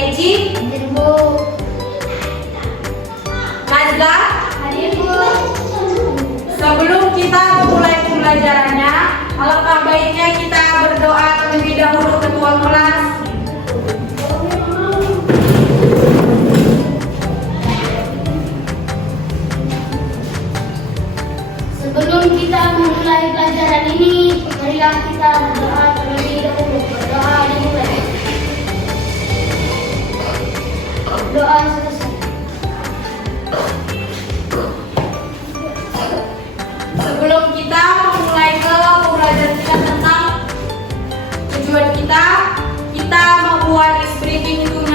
Reji, Nazla. Sebelum kita memulai pembelajarannya, alangkah baiknya kita berdoa terlebih dahulu ketua kelas. Sebelum kita memulai pelajaran ini, marilah kita berdoa terlebih dahulu. Berdoa dimulai. Doa selesai. Sebelum kita memulai ke pembelajaran kita tentang tujuan kita membuat list briefing untuk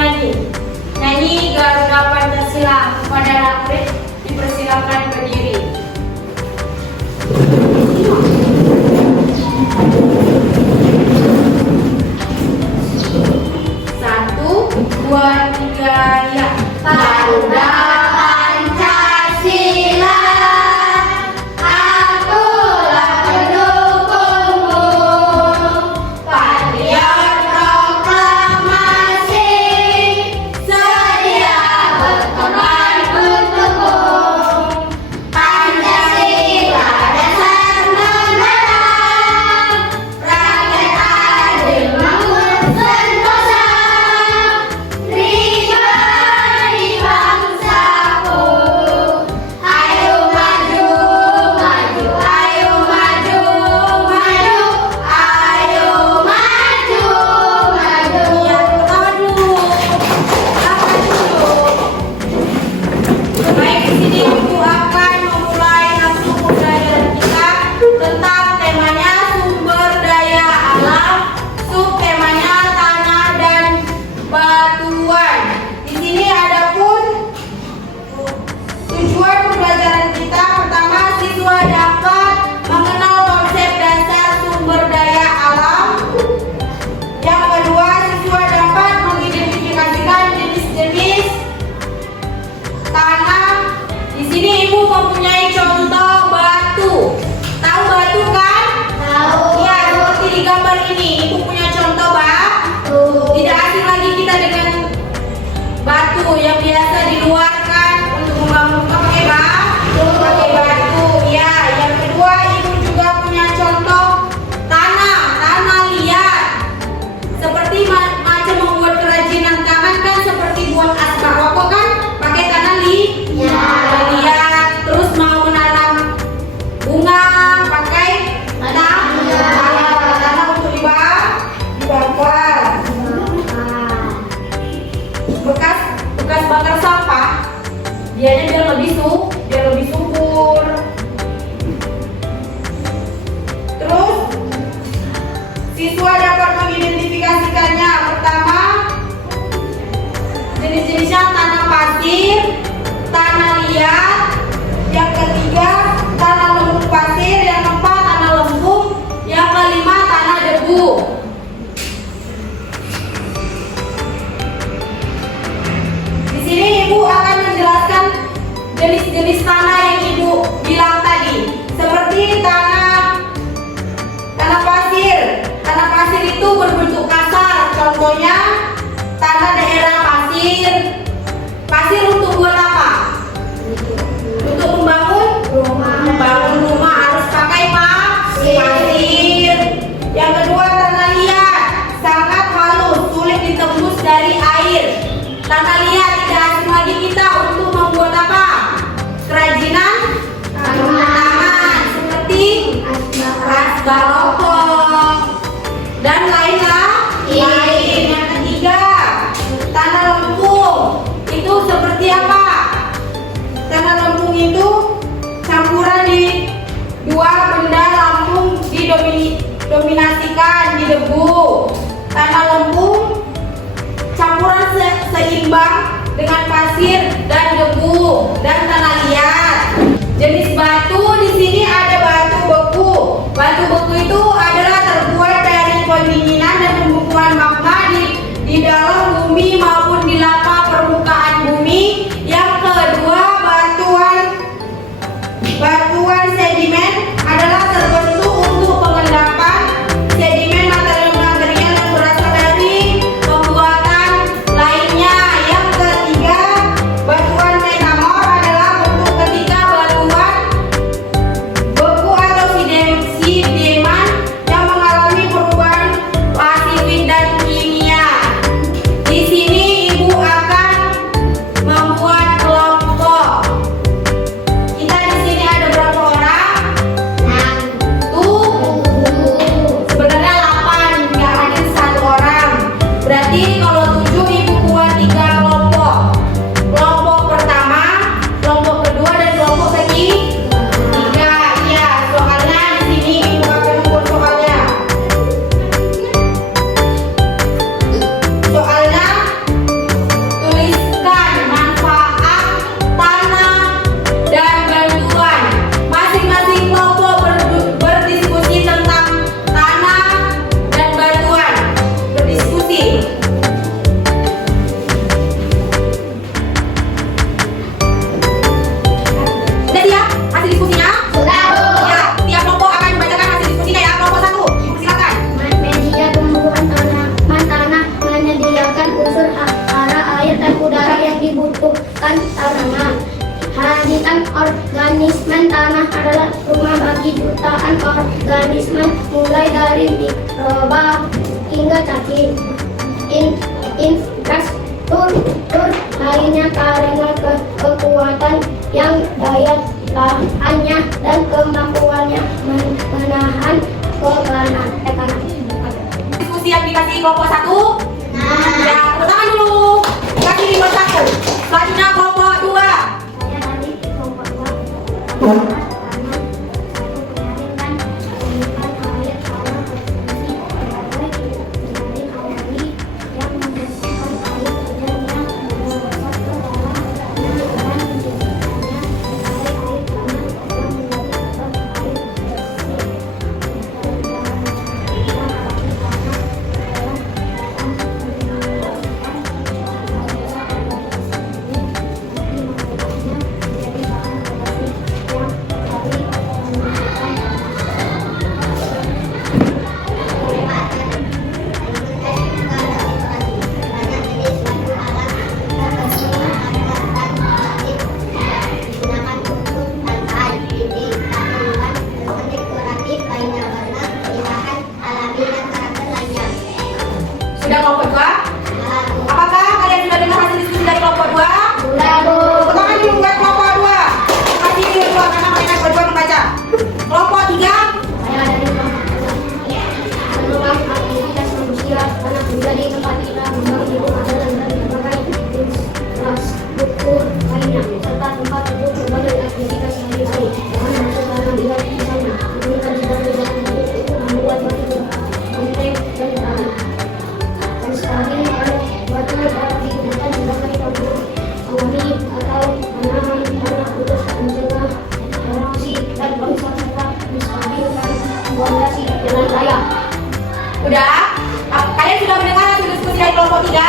nyanyi Garuda Pancasila. Kepada anak murid dipersilakan berdiri. 1, 2, 3, ya. Garuda Pancasila, akulah pendukungmu. Patriot proklamasi, sedia berkorban untukmu. Pancasila dasar negara, rakyat adil makmur sentosa. Pribadi bangsaku, ayo maju, maju, ayo maju, maju, ayo maju, maju. Ya, pertama dulu. Baik, di sini Ibu akan memulai langsung pembelajaran kita tentang temanya sumber daya alam, subtemanya tanah dan batuan. Di sini ada pun tujuan pembelajaran kita. Pertama, siswa dapat mengenal konsep dasar sumber daya alam. Yang kedua, siswa dapat mengidentifikasikan jenis-jenis tanah. Di sini Ibu mempunyai contoh batu. Tahu batu kan? Tahu. Ya, seperti di gambar ini. Ibu punya contoh batu. Tidak asing lagi kita dengan batu yang biasa diluarkan untuk membangun rumah pakai batu. Ya, yang kedua Ibu juga punya contoh tanah liat. Seperti macam membuat kerajinan tangan kan, seperti buat asbak rokok kan pakai tanah liat. Terus mau menanam bunga pakai tanah untuk dibakar. Bekas bakar sampah, biar lebih subur. Terus siswa dapat mengidentifikasikannya. Pertama, jenis-jenisnya tanah pasir, tanah liat. Yang ketiga, tanah lembung pasir. Yang keempat, tanah lembung. Yang kelima, tanah debu. Di sini Ibu akan menjelaskan jenis-jenis tanah yang Ibu bilang tadi. Seperti tanah pasir. Tanah pasir itu berbentuk kasar. Contohnya tanah daerah pasir. Pasir untuk buat apa? Untuk membangun rumah harus pakai pasir. Yang kedua, tanah liat. Sangat halus, sulit ditembus dari air. Tanah liat tidak asing lagi kita untuk membuat apa? Kerajinan tangan seperti asbak rokok dan lain-lain. Yang ketiga, tanah lempung. Itu seperti apa? Tanah lempung itu campuran di dua benda lempung didominasikan di debu. Tanah lempung campuran seimbang dengan pasir dan debu dan tanah liat. Jenis batu di sini ada batu beku. Batu beku itu adalah terbuat dari pendinginan dan pembekuan magma di dalam bumi maupun di lava permukaan bumi. Yang kedua, batuan sedimen adalah terbentuk untuk pengendapan sedimen material yang berasal dari pembuatan lainnya. adalah rumah bagi jutaan organisme mulai dari mikroba hingga cacing. Infrastruktur lainnya karena kekuatan yang daya tahannya dan kemampuannya menahan tekanan. Diskusi yang dikasih kelompok 1. Ya, pertama dulu dikasih di kelompok 1. Selanjutnya kelompok 2. Saya tadi kelompok 2. Sudah kelompok 2? Apakah kalian sudah dengar hasil diskusi dari kelompok 2? Sudah, Bu. Pertama dulu buat kelompok 2. Kasih dulu karena mereka berdua membaca. Kelompok 3. Saya ada di kelompok 3. Menolak aktivitas manusia karena menjadi tempat kita membangun hidup adalah dari berbagai infrastruktur lainnya serta tempat untuk berbagai aktivitas sehari-hari. Karena sekarang lihat misalnya menurunkan segala itu membuat batu penting dan tahan. Dan sekali kalau batu dapat digunakan sebagai tabung alami atau tanaman karena untuk mencegah erosi dan bangsa serta menstabilkan fondasi jalan raya. Udah? Kalian sudah mendengar hasil diskusi dari kelompok 3?